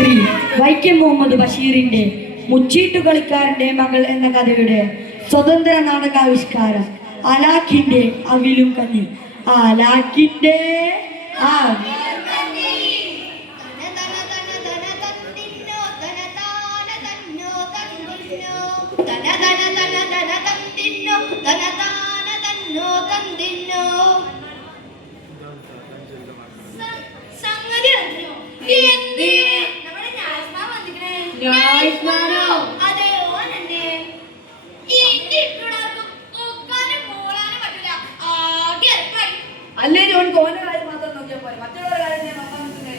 ശ്രീ വൈക്കം മുഹമ്മദ് ബഷീറിന്റെ മുച്ചീട്ടു കളിക്കാരന്റെ മകൾ എന്ന കഥയുടെ സ്വതന്ത്ര നാടകാവിഷ്കാരം അലാഖിന്റെ അവിലും കഞ്ഞി. അലാഖിന്റെ അല്ലേ ഓൻ കോന കാര്യം മാത്രം നോക്കിയാൽ പോലെ മറ്റുള്ളവരുടെ കാര്യം ഞാൻ നോക്കാൻ നിൽക്കുന്നേ.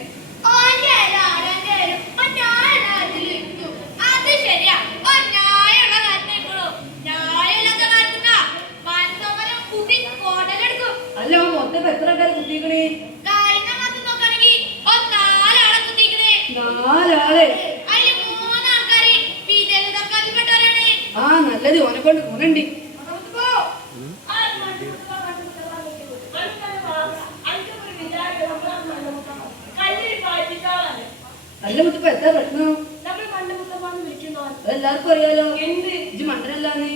അല്ല മൊത്തം എത്ര ആൾക്കാർ കുത്തിക്കണേ? 4 ആള്. ആ നല്ലത് ഓനെ കൊണ്ട് ഗുണുണ്ട്. നല്ല മുത്തപ്പ എത്ര പ്രശ്നം എല്ലാവർക്കും അറിയാലോ. ഇജ്ജ് മണ്ടനല്ലാന്ന്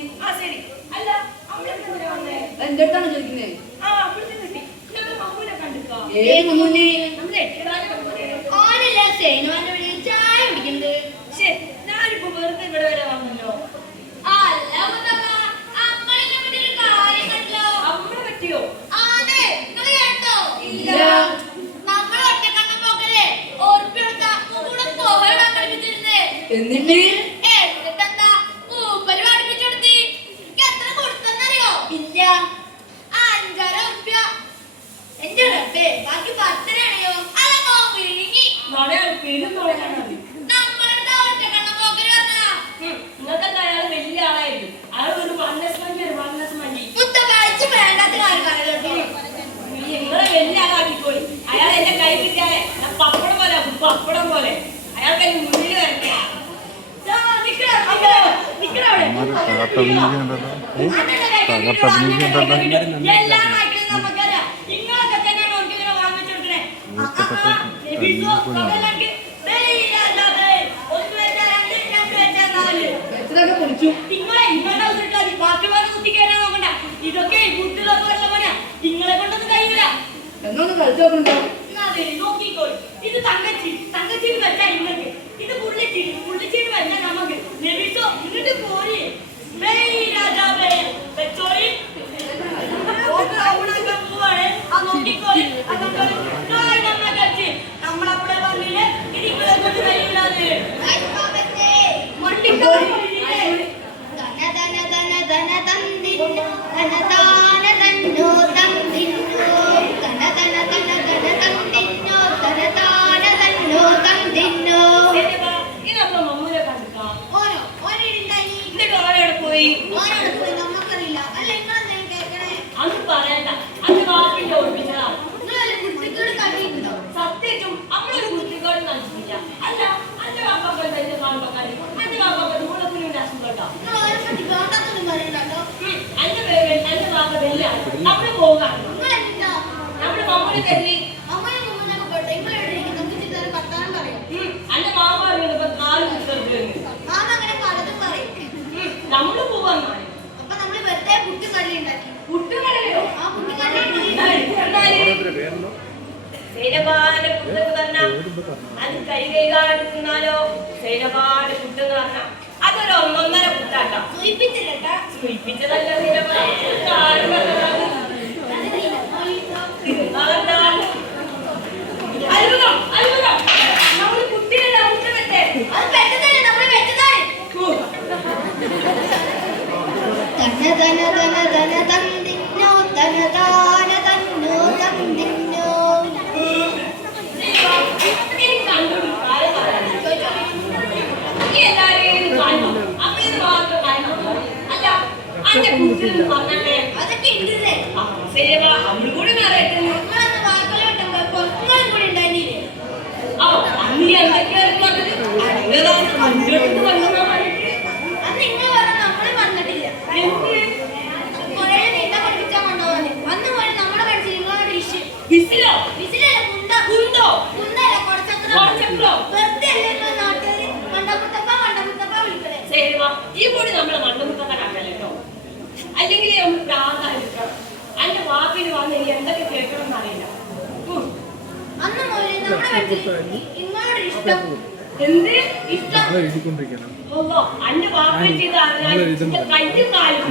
എന്താണ് ചോദിക്കുന്നേ? ഏത് മമ്മൂനെ? ഞാനിപ്പോ വെറുതെ ഇവിടെ വരെ വന്നല്ലോ. അമ്മ പറ്റിയോ? എന്നിട്ട് നിങ്ങൾക്ക് അയാൾ വലിയ ആളായിരുന്നു. അയാൾ ഒരു വണ്ണസ് മഞ്ചി നിങ്ങളെ വലിയ ആളാക്കിപ്പോയി. അയാൾ എന്റെ കൈ കിട്ടിയാലേ പപ്പടം പോലെ പപ്പടം പോലെ അയാൾക്ക് മുന്നിൽ വരട്ടെ. എല്ലാം നമുക്കറിയാം. നിങ്ങളൊക്കെ തന്നെ നോക്കിങ്ങനെ വാങ്ങിച്ചു കൊടുക്കണേ. എത്രയൊക്കെ പൊളിച്ചു. ബാക്കിയുള്ളവരെ കുത്തി കയറാൻ നോക്കണ്ട. ഇതൊക്കെ കുട്ടികളൊക്കെ വല്ല പോലെ നിങ്ങളെ കൊണ്ടൊന്നും കഴിയില്ല. എന്നൊന്ന് കളിച്ചു നോക്കണ്ടോ? നോക്കിക്കോളി. ഇത് തങ്കച്ചീന് വെച്ചാൽ ഇങ്ങൾക്ക്, ഇത് പുള്ളിച്ചീന് വെച്ചാൽ നമുക്ക്. ലഭിച്ചോ ഇങ്ങോട്ട് പോരി രാജാവേ വെച്ചോളി. പോവാണ്. ആ നോക്കിക്കോളി. നമ്മളെ കഴിച്ച് നമ്മളവിടെ വന്നില്ലേ ഇത് ഇങ്ങളെ കൊണ്ട് കഴിയില്ലാതെ വണ്ടിക്കോളി. അന്ന് പറയണ്ട, അത് വാപ്പിന്റെ ഓർപ്പിച്ചതാ. സത്യറ്റും നമ്മളൊരു കുട്ടിക്കോട് നശിപ്പിച്ച അല്ല. അന്റെ വാപ്പാക്കൾ തന്നെ കാണുമ്പോക്കാര് അന്റെ വാപ്പാക്കൾ മൂളക്കുഞ്ഞിന്റെ അസുഖട്ടോ. അന്റെ പേര് അന്റെ വാപ്പ വെല്ല നമ്മള് പോകാണ്. നമ്മള് മമ്മൂനെ തല്ലി അന്റെ മാമ അറിയണപ്പോ 4 കുട്ടികൾക്ക് നമ്മള് പോവാന്ന്. പുട്ടുകടയോ? സൈനബാന്റെ പുട്ടെന്ന് പറഞ്ഞ അത് കൈകാടുക്കുന്നാലോ. സൈനബാന്റെ പുട്ടെന്ന് പറഞ്ഞ അതൊരു 1.5 പുട്ടാട്ടോ. സുയിപ്പിച്ചതല്ല സൈനബാ. അത്ഭുതം നമ്മള് കുട്ടിയുടെ മുട്ട വെച്ചേ. അത് പെട്ടതല്ലേ നമ്മള് വെച്ചതാണ്. വിസിലോ? വിസിലല്ല, കുന്തോ. കുന്തല്ല, കൊടച്ചക്രോ. വെറുതെ ശരിവാ ഈ കൂടി നമ്മളെ മണ്ണുമുത്തന്നെ കണ്ടല്ലോ അല്ലെങ്കിൽ നമ്മൾ പ്രാന്തായിരിക്കണം അന്റെ വാപ്പിന് വന്ന് ഇനി എന്തൊക്കെ കേൾക്കണം എന്നറിയില്ല അന്ന് മുതലേ നമ്മുടെ വീട്ടിൽ ഇങ്ങോട്ട് ഇഷ്ടം എന്ത് ഇഷ്ടം എഴുതിക്കൊണ്ടിരിക്കണം. ഓ അന്റെ വാപ്പിന് ചെയ്ത് അറിയാൻ കയ്യും കാലും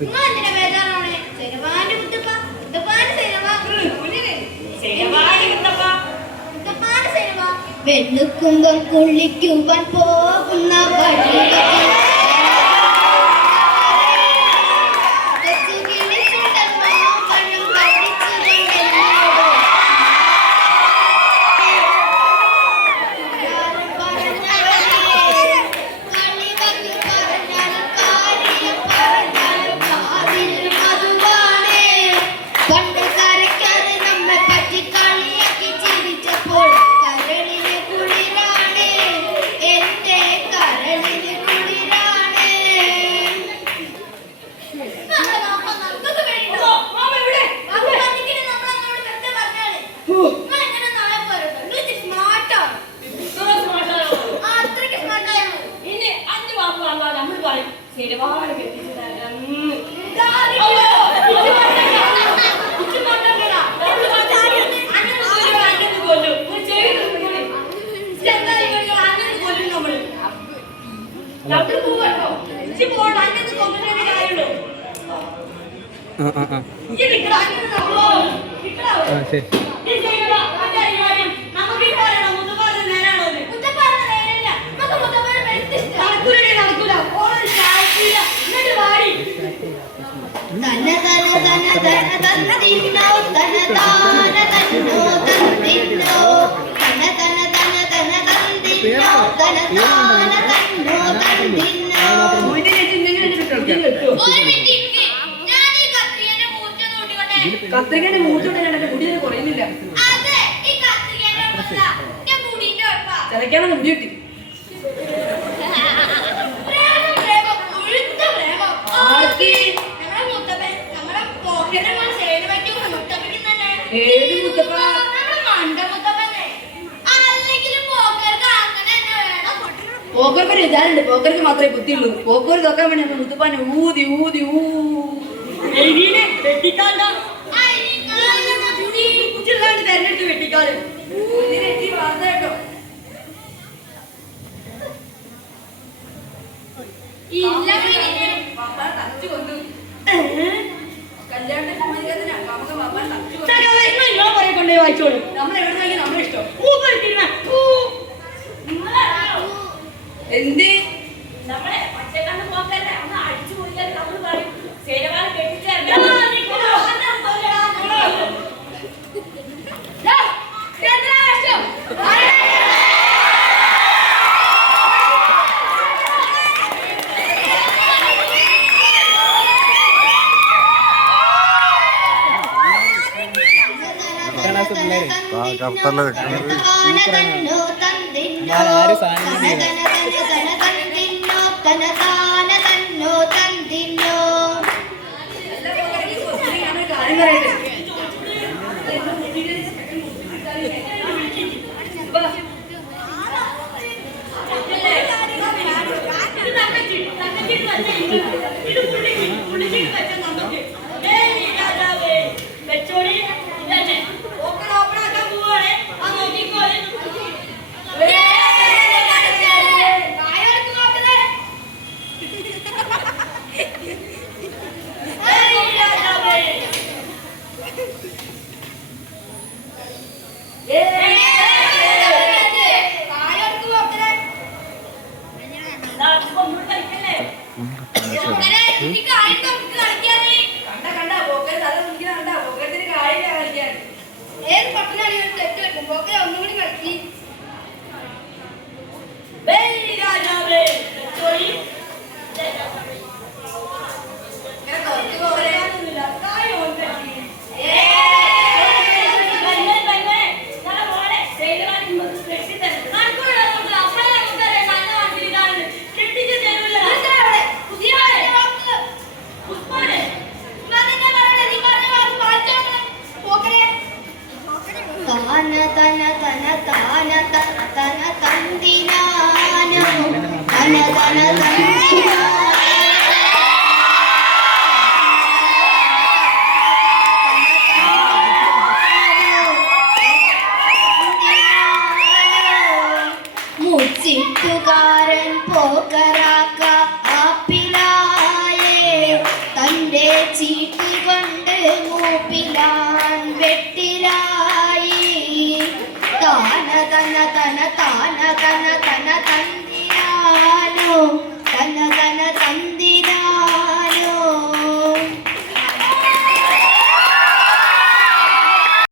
നിങ്ങൾ എന്തിനാ ബേജാറാവണേ? ശരവാന്റെ മുത്തപ്പ, മുത്തപ്പാന്റെ ശരവ, ശരിവാടി മുത്തപ്പ മുത്തപ്പാന്റെ ശരവ. വെളുക്കുമ്പം കുളിക്കുവാൻ പോകുന്ന വഴിയിൽ ശരിവാട് കെട്ടിച്ചു തരാം ശരി തന തന തന തന തന്നിന്നോ തന താന തന്നോ തന്നിന്നോ തന തന തന തന തന്നിന്നോ തന താന തന്നോ തന്നിന്നോ. ഒരു മിനിറ്റ് ഞാൻ ഈ കത്രികേന്റെ മൂർച്ച നോട്ടിക്കോട്ടെ. കത്രികയുടെ മൂച്ചോട്ട് ഞാൻ എന്റെ മുടി കുറയുന്നില്ല. അതെ ഈ കത്രികേന്റെ മൂർച്ച എന്റെ മുടിന്റെ ഒപ്പാ. ചിലക്കാണെന്ന് മുടി കിട്ടി. പ്രേമം പ്രേമം ഉഴുത്ത പ്രേമം. ആർക്കി? നമ്മുടെ മുത്തപ്പൻ നമ്മുടെ പോക്കറ്റിൽ സേന പറ്റി മുത്തപ്പൻ തന്നെ. ഏത് മുത്തപ്പ? നമ്മുടെ മണ്ട മുത്തപ്പനെ. അല്ലെങ്കിലും പോക്കർക്ക് അങ്ങനെ തന്നെ വേണം. പോക്കർക്ക് ഇതാരുണ്ട്. പോക്കർക്ക് മാത്രമേ ബുദ്ധിയുള്ളൂ. പോക്കർ നോക്കാൻ വേണ്ടി നമ്മൾ മുത്തപ്പാനെ ഊതി ഊതി വെട്ടിക്കാണ്ട മുടി കുച്ചില്ലാണ്ട് തെരഞ്ഞെടുത്ത് വെട്ടിക്കാട് കേട്ടോ. ഇല്ല തച്ചു കൊണ്ടു കല്യാണ സമ്മതിക്കാതിന് നമുക്ക് പപ്പാൻ തച്ചു കൊണ്ടുപോയി വായിച്ചോളൂ നമ്മൾ എവിടെ നോക്കി നമ്മുടെ ഇഷ്ടം. എന്ത് നമ്മളെ പച്ചക്കണ്ണ് പോക്കല്ലേ അന്ന് അടിച്ചു പോയില്ല നമ്മൾ പറയും ശരിവാട് കെട്ടിച്ചു കാര്യം പറയട്ടെ. കണ്ട പോക്കര് തല കുടിക്കുന്ന കണ്ട പോക്കരത്തിന് കാര്യം കളിക്കാൻ. ഏത് പട്ടണാണ് തെറ്റ് വെക്കും പോക്കരെ ഒന്നും കൂടി കളിക്കി. ഇങ്ങനെ കുറച്ച് പോരെ. തന തന തന തന തന തന തന്തിനാനോ ധന ധന ധന